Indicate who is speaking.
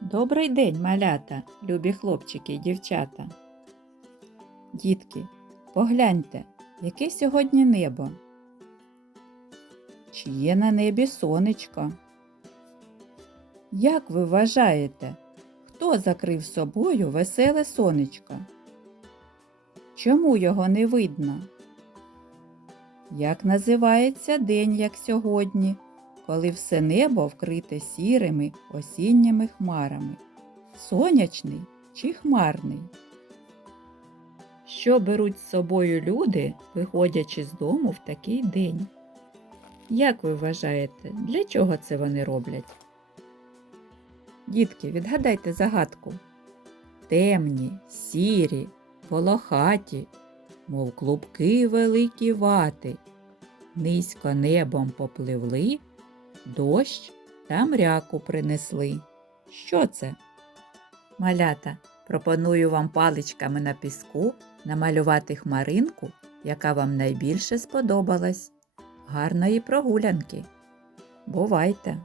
Speaker 1: Добрий день, малята, любі хлопчики і дівчата. Дітки, погляньте, яке сьогодні небо. Чи є на небі сонечко? Як ви вважаєте, хто закрив собою веселе сонечко? Чому його не видно? Як називається день, як сьогодні, коли все небо вкрите сірими осінніми хмарами? Сонячний чи хмарний? Що беруть з собою люди, виходячи з дому в такий день? Як ви вважаєте, для чого це вони роблять? Дітки, відгадайте загадку. Темні, сірі, волохаті, мов клубки великі вати, низько небом попливли, дощ та мряку принесли. Що це? Малята, пропоную вам паличками на піску намалювати хмаринку, яка вам найбільше сподобалась. Гарної прогулянки. Бувайте!